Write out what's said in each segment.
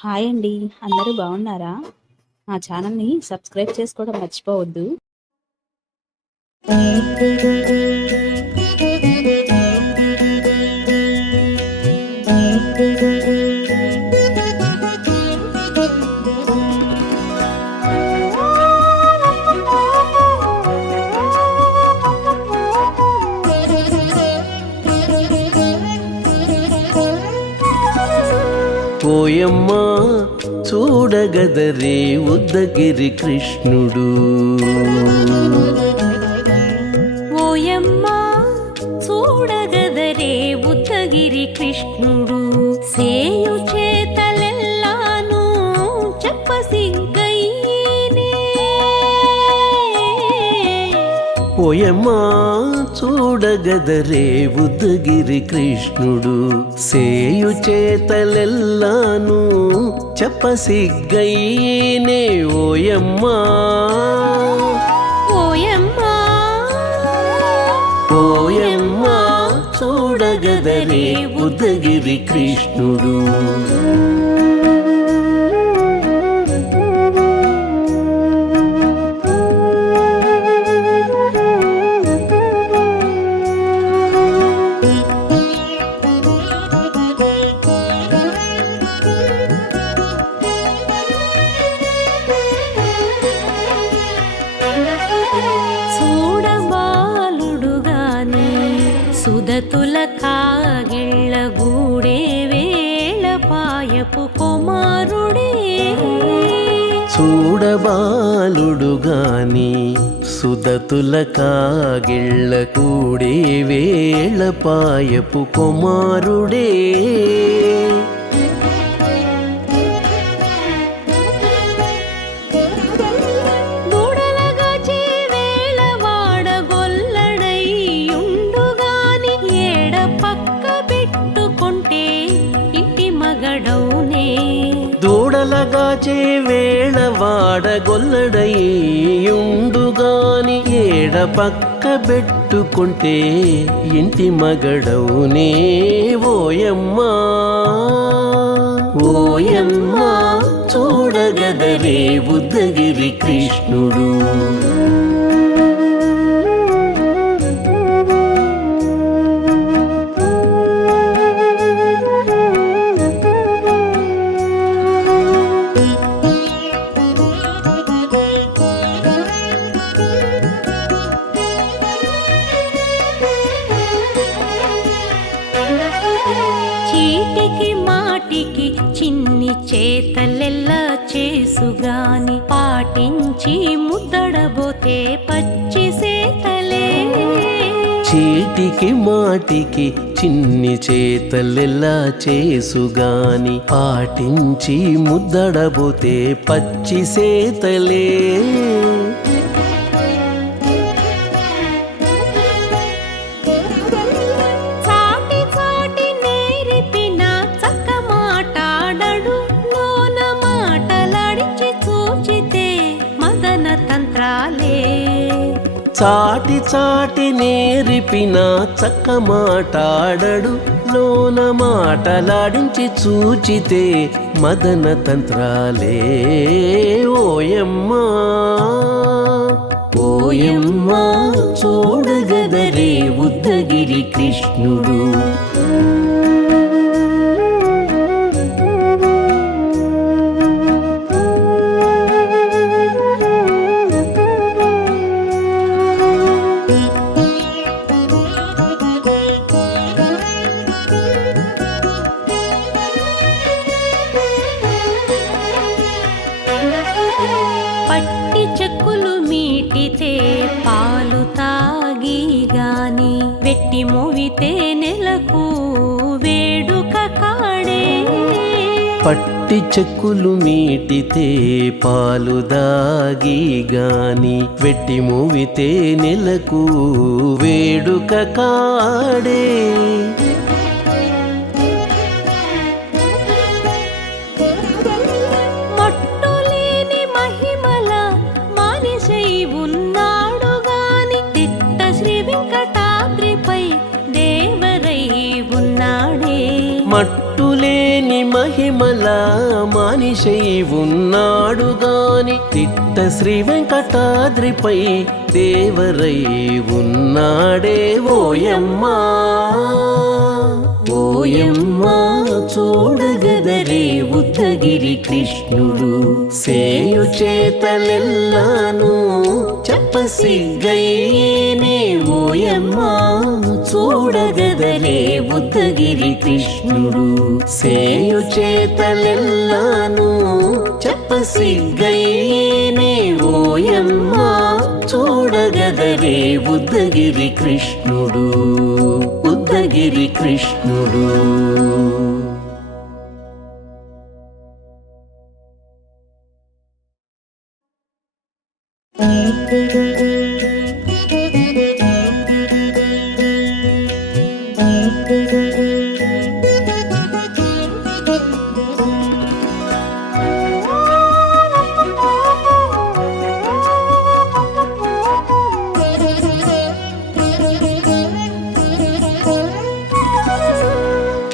Hi అండి. అందరూ బాగున్నారా? మా ఛానల్‌ని సబ్స్క్రైబ్ చేసుకోవడం మర్చిపోవద్దు. ఓయమ్మా చూడగదరే ఉద్దగిరి కృష్ణుడు. ఓయమ్మా చూడగదరే ఉద్దగిరి కృష్ణుడు. సేయు చేతలెల్లాను చెప్పసిగ్గైనే. ఓయమ్మా చూడగదరే ఉద్దగిరి కృష్ణుడు. సేయు చేతలెల్లాను చెప్పసిగ్గైనే. ఓయమ్మా ఓయమ్మా ఓయమ్మా చూడగదరే ఉద్దగిరి కృష్ణుడు. చూడబాలుడుగాని సుదతుల కాగిళ్ళ గూడే వేళపాయపు కుమారుడే. చూడబాలుడుగాని సుదతుల కాగిళ్ళ కూడే వేళపాయపు కుమారుడే. దూడలగాచే వేళవాడ గొల్లడైయుండుగాని ఏడ పక్క పెట్టుకుంటే ఇంటి మగడౌనే. దూడలగాచే వేళవాడ గొల్లడైయుండుగాని ఏడ పక్క పెట్టుకుంటే ఇంటి మగడవునే. ఓయమ్మా ఓయమ్మా చూడగదరే ఉద్దగిరి కృష్ణుడు. చీటికి మాటికి చిన్ని చేతలెల్లా చేసుగాని పాటించి ముద్దడబోతే పచ్చి సేతలే. చీటికి మాటికి చిన్ని చేతలెల్లా చేసుగాని పాటించి ముద్దడబోతే పచ్చి సేతలే. చాటి చాటి నేరిపిన చక్క మాటాడడు లోన మాటలాడించి చూచితే మదన తంత్రాలే. చాటి చాటి నేరిపిన చక్క మాటాడడు లోన మాటలాడించి చూచితే మదన తంత్రాలే. ఓయమ్మా ఓయమ్మా చూడగదరే ఉద్దగిరి కృష్ణుడు. పట్టి చెక్కులు మీటితే పాలు తాగి గాని వెట్టి మోవితే నెలకు వేడుక కాడే. పట్టి చెక్కులు మీటితే పాలు దాగి గాని వెట్టి మూవితే నెలకు వేడుక కాడే. మట్టులేని మహిమల మానిషై ఉన్నాడు గాని తిట్ట శ్రీ వెంకటాద్రిపై దేవరై ఉన్నాడే. మట్టులేని మహిమ మహిమల మానిషై ఉన్నాడు గాని తిట్ట శ్రీ వెంకటాద్రిపై దేవరై ఉన్నాడే ఓయమ్మా ఓయమ్మా చూడగదరే ఉద్దగిరి కృష్ణుడు సేయు చేతలెల్లాను చెప్పసిగ్గయ్యేనే ఓయమ్మా చూడగదరే ఉద్దగిరి కృష్ణుడు సేయు చేతలెల్లాను చెప్పసిగ్గయ్యేనే ఓయమ్మా చూడగదరే ఉద్దగిరి కృష్ణుడు ఉద్దగిరి కృష్ణుడు.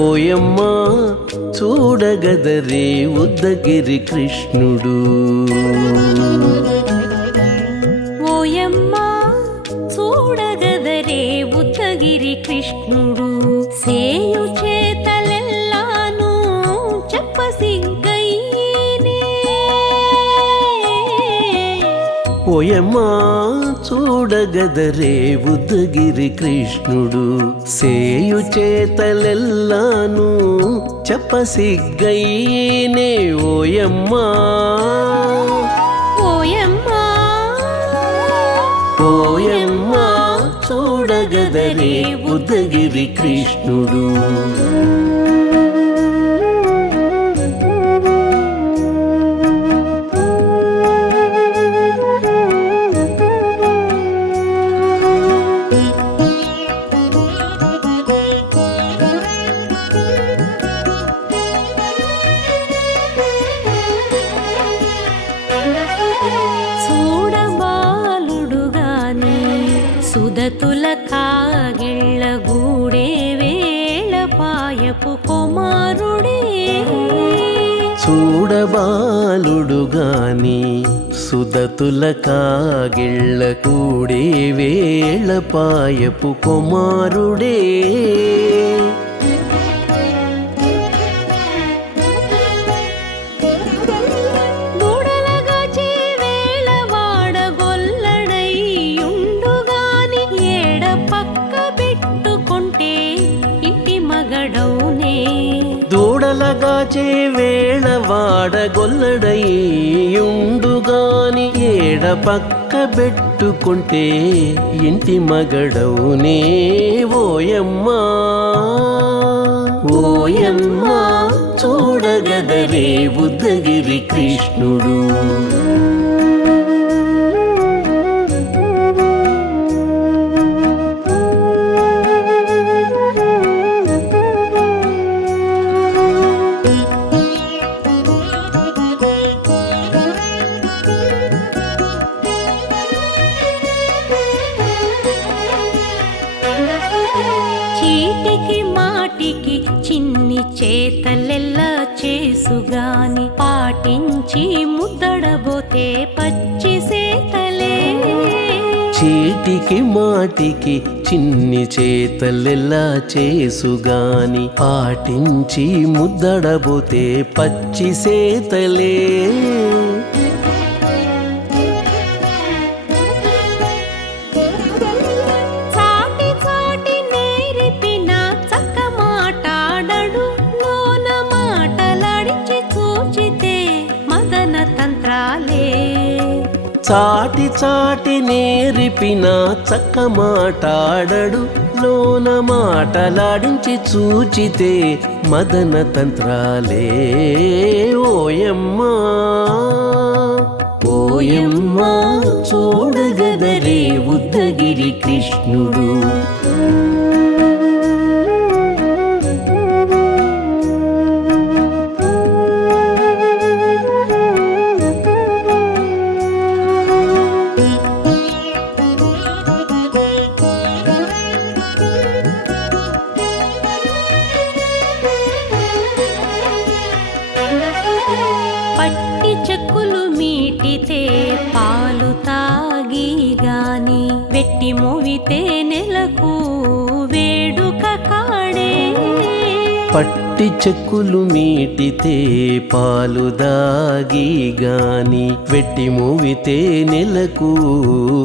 ఓయమ్మా చూడగదరే ఉద్దగిరి కృష్ణుడు ఓయమ్మా చూడగదరే ఉద్దగిరి కృష్ణుడు సేయు చేతలెల్లాను చెప్పసిగ్గయ్యేనే ఓయమ్మా చూడగదరే ఉద్దగిరి కృష్ణుడు సేయు చేతలెల్లాను చెప్పసిగ్గయ్యేనే ఓయమ్మా ఓయమ్మా ఓయమ్మా చూడగదరే ఉద్దగిరి కృష్ణుడు. సుదతుల కాగిళ్ళ గూడే వేళపాయపు కుమారుడే చూడబాలుడు గాని సుదతుల కాగిళ్ళ కూడే వేళపాయపు కుమారుడే దూడలగాచే వేళ వాడగొల్లడయ్యుండుగాని ఏడ పక్క పెట్టుకుంటే ఇంటి మగడవునే ఓయమ్మా ఓయమ్మా చూడగదరే ఉద్దగిరి కృష్ణుడు. చీటికి మాటికి చిన్ని చేతలెల్లా చేసుగాని పాటించి ముద్దడబోతే పచ్చి సేతలే చీటికి మాటికి చిన్ని చేతలెల్లా చేసుగాని పాటించి ముద్దడబోతే పచ్చి సేతలే చాటి చాటి నేర్పిన చక్క మాటాడడు లోన మాటలాడించి చూచితే మదన తంత్రాలే ఓయమ్మా ఓయమ్మా చూడగదరే ఉద్దగిరి కృష్ణుడు. పట్టి చెక్కులు మీటితే పాలు తాగి గాని వెట్టి మోవితే నెలకు వేడుక కాడే పట్టి చెక్కులు మీటితే పాలు దాగి గాని వెట్టి మూవితే నెలకు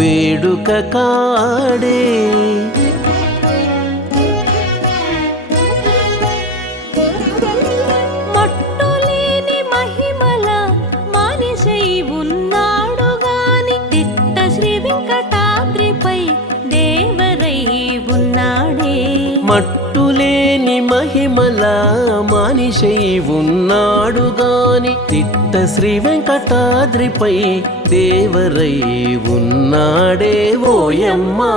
వేడుక కాడే మట్టులేని మహిమల మానిషై ఉన్నాడు గాని తిట్ట శ్రీ వెంకటాద్రిపై దేవరై ఉన్నాడే మట్టులేని మహిమల మానిషై ఉన్నాడు గాని తిట్ట శ్రీ వెంకటాద్రిపై దేవరై ఉన్నాడే ఓయమ్మా